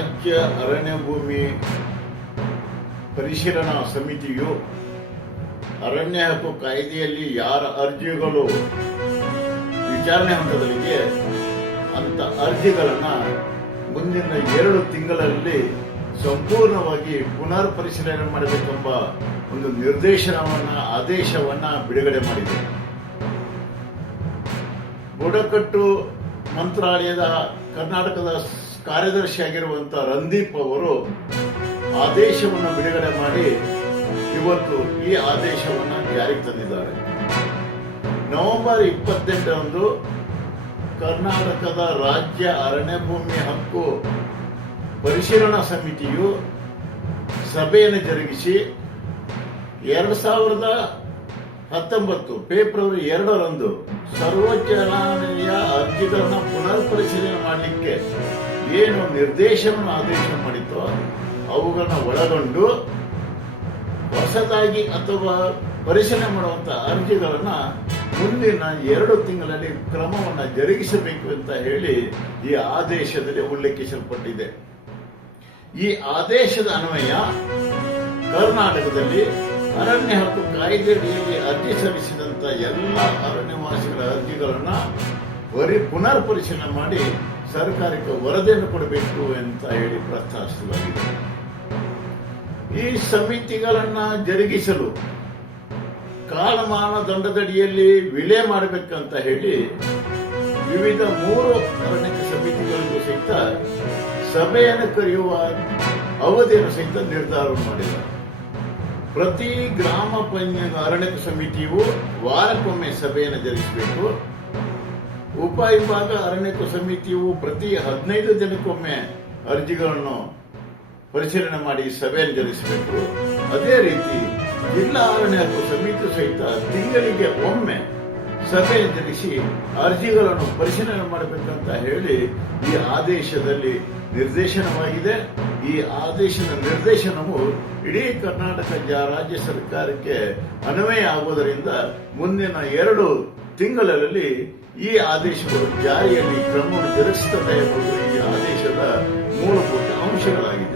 ರಾಜ್ಯ ಅರಣ್ಯ ಭೂಮಿ ಪರಿಶೀಲನಾ ಸಮಿತಿಯು ಅರಣ್ಯ ಹಕ್ಕು ಕಾಯ್ದೆಯಲ್ಲಿ ಯಾರ ಅರ್ಜಿಗಳು ವಿಚಾರಣೆ ಹಂತದಲ್ಲಿಗೆ ಅಂತ ಅರ್ಜಿಗಳನ್ನು ಮುಂದಿನ 2 ತಿಂಗಳಲ್ಲಿ ಸಂಪೂರ್ಣವಾಗಿ ಪುನರ್ ಪರಿಶೀಲನೆ ಮಾಡಬೇಕೆಂಬ ಒಂದು ಆದೇಶವನ್ನ ಬಿಡುಗಡೆ ಮಾಡಿದೆ. ಬುಡಕಟ್ಟು ಮಂತ್ರಾಲಯದ ಕರ್ನಾಟಕದ ಕಾರ್ಯದರ್ಶಿಯಾಗಿರುವಂತಹ ರಂದೀಪ್ ಅವರು ಆದೇಶವನ್ನು ಬಿಡುಗಡೆ ಮಾಡಿ ಇವತ್ತು ಈ ಆದೇಶವನ್ನು ಜಾರಿಗೆ ತಂದಿದ್ದಾರೆ. ನವೆಂಬರ್ 28ರಂದು ಕರ್ನಾಟಕದ ರಾಜ್ಯ ಅರಣ್ಯ ಭೂಮಿ ಹಕ್ಕು ಪರಿಶೀಲನಾ ಸಮಿತಿಯು ಸಭೆಯನ್ನು ಜರುಗಿಸಿ 2019 ಫೆಬ್ರವರಿ 2ರಂದು ಸರ್ವೋಚ್ಚ ನ್ಯಾಯಾಲಯ ಅರ್ಜಿಗಳನ್ನ ಪುನರ್ ಪರಿಶೀಲನೆ ಮಾಡಲಿಕ್ಕೆ ಏನು ಆದೇಶ ಮಾಡಿತ್ತೋ ಅವುಗಳನ್ನ ಒಳಗೊಂಡು ಹೊಸದಾಗಿ ಅಥವಾ ಪರಿಶೀಲನೆ ಮಾಡುವಂತಹ ಅರ್ಜಿಗಳನ್ನ ಮುಂದಿನ 2 ತಿಂಗಳಲ್ಲಿ ಕ್ರಮವನ್ನು ಜರುಗಿಸಬೇಕು ಅಂತ ಹೇಳಿ ಈ ಆದೇಶದಲ್ಲಿ ಉಲ್ಲೇಖಿಸಲ್ಪಟ್ಟಿದೆ. ಈ ಆದೇಶದ ಅನ್ವಯ ಕರ್ನಾಟಕದಲ್ಲಿ ಅರಣ್ಯ ಹಕ್ಕು ಕಾಯ್ದೆಯಡಿಯಲ್ಲಿ ಅರ್ಜಿ ಸಲ್ಲಿಸಿದಂತ ಎಲ್ಲ ಅರಣ್ಯವಾಸಿಗಳ ಅರ್ಜಿಗಳನ್ನ ಪುನರ್ ಪರಿಶೀಲನೆ ಮಾಡಿ ಸರ್ಕಾರಕ್ಕೆ ವರದಿಯನ್ನು ಕೊಡಬೇಕು ಅಂತ ಹೇಳಿ ಪ್ರಸ್ತಾವಿಸಲಾಗಿದೆ. ಈ ಸಮಿತಿಗಳನ್ನ ಜರುಗಿಸಲು ಕಾಲಮಾನ ದಂಡದಡಿಯಲ್ಲಿ ವಿಲೇ ಮಾಡಬೇಕಂತ ಹೇಳಿ ವಿವಿಧ 3 ಅರಣ್ಯ ಸಮಿತಿಗಳಿಗೂ ಸಹಿತ ಸಭೆಯನ್ನು ಕರೆಯುವ ಅವಧಿಯನ್ನು ಸಹಿತ ನಿರ್ಧಾರ ಮಾಡಿದ್ದಾರೆ. ಪ್ರತಿ ಗ್ರಾಮ ಪಂಚಾಯತ್ ಅರಣ್ಯ ಸಮಿತಿಯು ವಾರಕ್ಕೊಮ್ಮೆ ಸಭೆಯನ್ನು ಜರುಗಿಸಬೇಕು. ಉಪವಿಭಾಗ ಅರಣ್ಯ ಸಮಿತಿಯು ಪ್ರತಿ 15 ದಿನಕ್ಕೊಮ್ಮೆ ಅರ್ಜಿಗಳನ್ನು ಪರಿಶೀಲನೆ ಮಾಡಿ ಸಭೆಯನ್ನು ಜರುಗಿಸಬೇಕು. ಅದೇ ರೀತಿ ಜಿಲ್ಲಾ ಅರಣ್ಯ ಸಮಿತಿ ಸಹಿತ ತಿಂಗಳಿಗೆ ಒಮ್ಮೆ ಸಭೆಯನ್ನು ಜರುಗಿಸಿ ಅರ್ಜಿಗಳನ್ನು ಪರಿಶೀಲನೆ ಮಾಡಬೇಕಂತ ಹೇಳಿ ಈ ಆದೇಶದಲ್ಲಿ ನಿರ್ದೇಶನವಾಗಿದೆ. ಈ ಆದೇಶದ ನಿರ್ದೇಶನವು ಇಡೀ ಕರ್ನಾಟಕ ರಾಜ್ಯ ಸರ್ಕಾರಕ್ಕೆ ಅನ್ವಯ ಆಗುವುದರಿಂದ ಮುಂದಿನ 2 ತಿಂಗಳಲ್ಲಿ ಈ ಆದೇಶಗಳು ಜಾರಿಯಲ್ಲಿ ಕ್ರಮವನ್ನು ಜರುಗಿಸುತ್ತದೆ ಎಂಬುದು ಈ ಆದೇಶದ ಮೂಲಭೂತ ಅಂಶಗಳಾಗಿದೆ.